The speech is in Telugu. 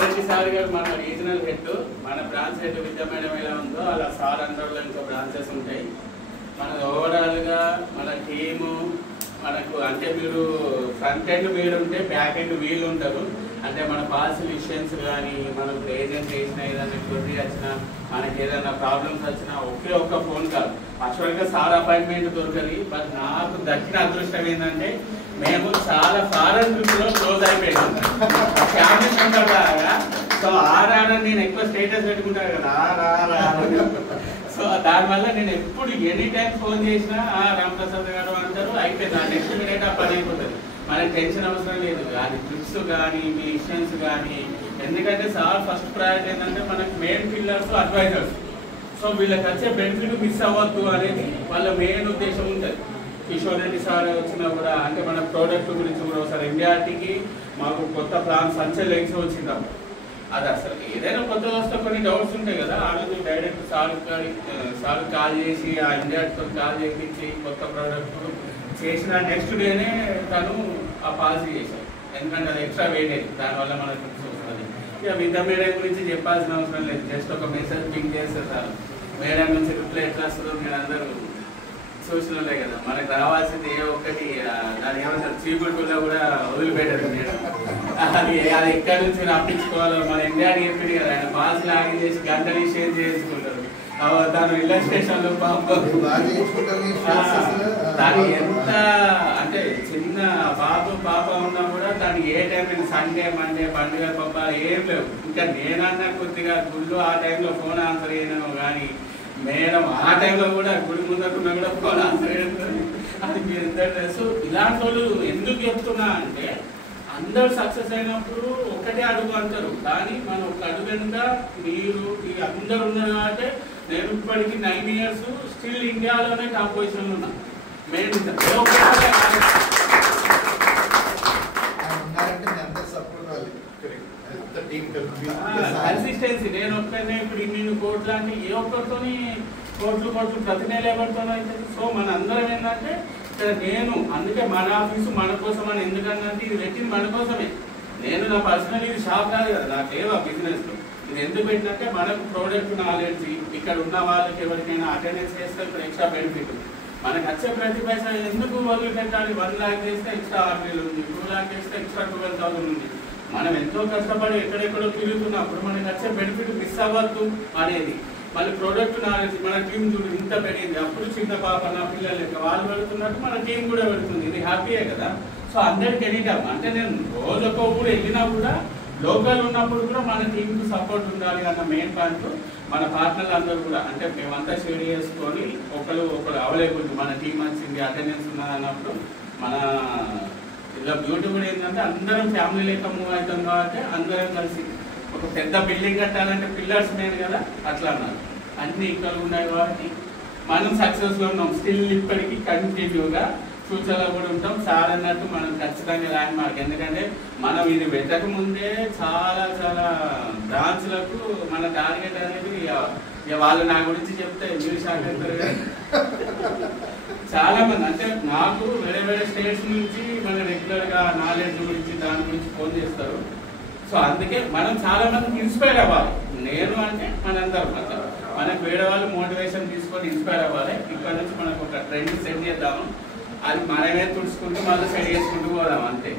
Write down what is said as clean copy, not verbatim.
రెడ్డి సార్ గారు మన రీజనల్ హెడ్, మన బ్రాంచ్ హెడ్ విద్యా మేడం ఎలా ఉందో అలా సార్ అండర్లో ఇంకా బ్రాంచెస్ ఉంటాయి. మన ఓవరాల్గా మన టీము మనకు అంటే మీరు ఫ్రంట్ ఎండ్ మీరు ఉంటే బ్యాక్ ఎండ్ వీళ్ళు ఉంటారు. అంటే మన పాలసీ ఇష్యూస్ కానీ మనకు ఏజెంట్ వేసినా ఏదైనా కొద్ది వచ్చినా మనకి ఏదైనా ప్రాబ్లమ్స్ వచ్చినా ఒకే ఒక్క ఫోన్ కాల్. యాక్చువల్గా సార్ అపాయింట్మెంట్ దొరకదు. బట్ నాకు దక్కిన అదృష్టం ఏంటంటే మేము చాలా ఫారెన్ ట్రిప్లో క్లోజ్ అయిపోయాం ఫ్యామిలీ మెంబర్ లాగా. సో ఆర్ఆర్ నేను ఎక్కువ స్టేటస్ పెట్టుకుంటాను కదా ఆర్ఆర్. సో దానివల్ల నేను ఎప్పుడు ఎనీ టైం ఫోన్ చేసినా రామప్రసాద్ గారు అంటారు, అయిపోయింది ఆ నెక్స్ట్ మినిట్ ఆ పని అయిపోతుంది. మనకి టెన్షన్ అవసరం లేదు. అది ట్రిప్స్ కానీ మీ ఇష్యూస్ కానీ, ఎందుకంటే సార్ ఫస్ట్ ప్రయారిటీ ఏంటంటే మనకు మెయిన్ పిల్లర్స్ అడ్వైజర్స్. సో వీళ్ళకి వచ్చే బెనిఫిట్ మిస్ అవ్వద్దు అనేది వాళ్ళ మెయిన్ ఉద్దేశం ఉంటుంది. కిషోర్ రెడ్డి సార్ వచ్చినా కూడా అంటే మన ప్రోడక్ట్ గురించి కూడా ఒకసారి ఇండియాకి మాకు కొత్త ప్లాన్ సంచల్ ఎగ్స్ వచ్చిందాం. అది అసలు ఏదైనా కొత్త వస్తే కొన్ని డౌట్స్ ఉంటాయి కదా, ఆ రోజు డైరెక్ట్ సార్ కాల్ చేసి ఆ ఇండియాతో కాల్ చేయించి కొత్త ప్రోడక్ట్ చేసిన నెక్స్ట్ డేనే తను ఆ పాలసీ చేశారు. ఎందుకంటే అది ఎక్స్ట్రా వెయిటేజ్, దానివల్ల మనకు వస్తుంది. ఇక విద్యా మేడం గురించి చెప్పాల్సిన అవసరం లేదు. జస్ట్ ఒక మెసేజ్ పింక్ చేస్తే సార్ మేడం నుంచి రిప్లై ఎట్లా వస్తుందో మీరు అందరూ చూసినలే కదా. మనకు రావాల్సింది ఏ ఒక్కటి దాని ఏమంటారు చీపుడులో కూడా వదిలిపెట్టారు మేడం. అది ఎక్కడి నుంచి రప్పించుకోవాలో మన ఇండియాకి చెప్పింది కదా, ఆయన పాలసీ లాగిన్ చేసి గంటని షేర్ చేసుకుంటారు. దాని ఇల్లస్ట్రేషన్లో దాని ఎంత అంటే చిన్న బాబు పాప ఉన్నా కూడా దానికి ఏ టైం సండే మండే పండుగ పంపాలి ఏం లేవు. ఇంకా నేనన్నా కొద్దిగా గుళ్ళు ఆ టైంలో ఫోన్ ఆన్సర్ చేయను కానీ మేడం ఆ టైంలో కూడా గుడి ముందకున్నా కూడా ఫోన్ ఆన్సర్ చేయడం. అది మీరు ఎంత. సో ఇలాంటి వాళ్ళు ఎందుకు చెప్తున్నా అంటే అందరు సక్సెస్ అయినప్పుడు ఒకటే అడుగు అంటారు, కానీ మనం ఒక అడుగు వెనుక మీరు ఈ అందరు ఉన్నారు కాబట్టి నేను ఇప్పటికీ 9 years స్టిల్ ఇండియాలోనే టాప్ పొజిషన్లో ఉన్నా. Main consistency. నేను ఒక్కనే ఇప్పుడు ఇన్ని కోట్లు అంటే ఏ ఒక్కరితోని కోట్లు ప్రతి నెల ఎవరితోనో అవుతుంది. సో మన అందరం ఏంటంటే ఇక్కడ నేను అందుకే మన ఆఫీసు మన కోసం అని ఎందుకంటే ఇది పెట్టింది మన కోసమే. నేను నా పర్సనల్ ఇది షాప్ కాదు కదా, నాకు లేవా బిజినెస్. ఇది ఎందుకు పెట్టినట్టే మనకు ప్రోడక్ట్ నాలెడ్జ్ ఇక్కడ ఉన్న వాళ్ళకి ఎవరికైనా అటెండెన్స్ చేస్తే ఇప్పుడు ఎక్స్ట్రా బెనిఫిట్. మనకు వచ్చే ప్రతి పైసా ఎందుకు వదిలి పెట్టాలి. 1 lakh చేస్తే ఎక్స్ట్రా 6,000 ఉంది, 2 lakh చేస్తే ఎక్స్ట్రా 12,000 ఉంది. మనం ఎంతో కష్టపడి ఎక్కడెక్కడో తిరుగుతున్నప్పుడు మనకు వచ్చే బెనిఫిట్ మిస్ అవ్వద్దు అనేది. మళ్ళీ ప్రోడక్ట్ నాలెడ్జ్ మన టీం చూడు ఇంత పెరిగింది. అప్పుడు చిన్న పాప నా పిల్లలు లెక్క వాళ్ళు పెడుతున్నట్టు మన టీం కూడా పెడుతుంది. ఇది హ్యాపీయే కదా. సో అందరికి ఎనీటైం అంటే నేను రోజు ఒక్క ఊరు వెళ్ళినా కూడా లోకల్ ఉన్నప్పుడు కూడా మన టీంకి సపోర్ట్ ఉండాలి అన్న మెయిన్ పాయింట్. మన పార్ట్నర్లు అందరూ కూడా అంటే మేమంతా షేర్ చేసుకొని ఒకరు అవైలబుల్ మన టీం వచ్చింది అటెండెన్స్ ఉన్నది అన్నప్పుడు మన ఇలా బ్యూటీ కూడా ఏంటంటే అందరం ఫ్యామిలీ లెక్క మూవ్ అవుతాం కాబట్టి అందరం కలిసి ఒక పెద్ద బిల్డింగ్ కట్టాలంటే పిల్లర్స్ లేదు కదా, అట్లా అన్నారు. అన్ని ఇక్కడ ఉన్నాయి కాబట్టి మనం సక్సెస్గా ఉన్నాం. స్టిల్ ఇప్పటికీ కంటిన్యూగా ఫ్యూచర్లో కూడా ఉంటాం. సార్ అన్నట్టు మనం ఖచ్చితంగా ల్యాండ్ మార్క్. ఎందుకంటే మనం ఇది పెట్టక ముందే చాలా బ్రాంచ్లకు మన టార్గెట్ అనేది వాళ్ళు నా గురించి చెప్తే మీరు షాక్ అవుతారు కదా. చాలా మంది అంటే నాకు వేరే స్టేట్స్ నుంచి మన రెగ్యులర్గా నాలెడ్జ్ గురించి దాని గురించి ఫోన్ చేస్తారు. సో అందుకే మనం చాలా మందికి ఇన్స్పైర్ అవ్వాలి. నేను అంటే మనందరం అంటే మనకు వేరే వాళ్ళు మోటివేషన్ తీసుకొని ఇన్స్పైర్ అవ్వాలి. ఇక్కడ నుంచి మనకు ఒక ట్రెండ్ సెట్ చేద్దాము, అది మనమే తుడుచుకుంటూ మళ్ళీ సెట్ చేసుకుంటూ పోదాం అంతే.